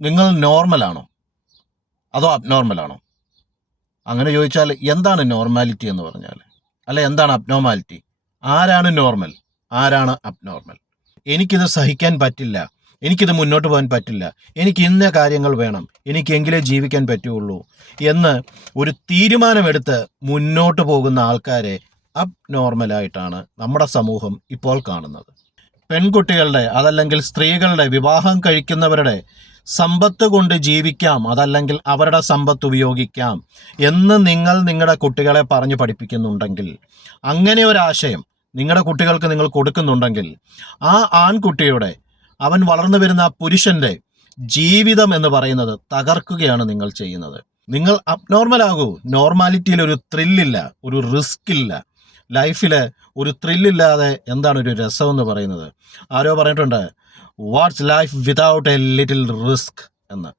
നിങ്ങൾ നോർമലാണോ അതോ അബ്നോർമലാണോ? അങ്ങനെ ചോദിച്ചാൽ എന്താണ് നോർമാലിറ്റി എന്ന് പറഞ്ഞാൽ? അല്ല, എന്താണ് അബ്നോർമാലിറ്റി? ആരാണ് നോർമൽ, ആരാണ് അബ്നോർമൽ? എനിക്കിത് സഹിക്കാൻ പറ്റില്ല, എനിക്കിത് മുന്നോട്ട് പോകാൻ പറ്റില്ല, എനിക്ക് ഇന്ന കാര്യങ്ങൾ വേണം, എനിക്കെങ്കിലേ ജീവിക്കാൻ പറ്റുള്ളൂ എന്ന് ഒരു തീരുമാനമെടുത്ത് മുന്നോട്ട് പോകുന്ന ആൾക്കാരെ അബ്നോർമലായിട്ടാണ് നമ്മുടെ സമൂഹം ഇപ്പോൾ കാണുന്നത്. പെൺകുട്ടികളുടെ അതല്ലെങ്കിൽ സ്ത്രീകളുടെ വിവാഹം കഴിക്കുന്നവരുടെ സമ്പത്ത് കൊണ്ട് ജീവിക്കാം, അതല്ലെങ്കിൽ അവരുടെ സമ്പത്ത് ഉപയോഗിക്കാം എന്ന് നിങ്ങൾ നിങ്ങളുടെ കുട്ടികളെ പറഞ്ഞ് പഠിപ്പിക്കുന്നുണ്ടെങ്കിൽ, അങ്ങനെ ഒരാശയം നിങ്ങളുടെ കുട്ടികൾക്ക് നിങ്ങൾ കൊടുക്കുന്നുണ്ടെങ്കിൽ, ആ ആൺകുട്ടിയുടെ അവൻ വളർന്നു വരുന്ന ആ പുരുഷൻ്റെ ജീവിതം എന്ന് പറയുന്നത് തകർക്കുകയാണ് നിങ്ങൾ ചെയ്യുന്നത്. നിങ്ങൾ അബ്നോർമൽ ആകൂ. നോർമാലിറ്റിയിൽ ഒരു ത്രില്ലില്ല, ഒരു റിസ്ക് ഇല്ല. ലൈഫിൽ ഒരു ത്രില്ലില്ലാതെ എന്താണ് ഒരു രസം എന്ന് പറയുന്നത്? ആരോ പറഞ്ഞിട്ടുണ്ട്, what's life without a little risk എന്ന്.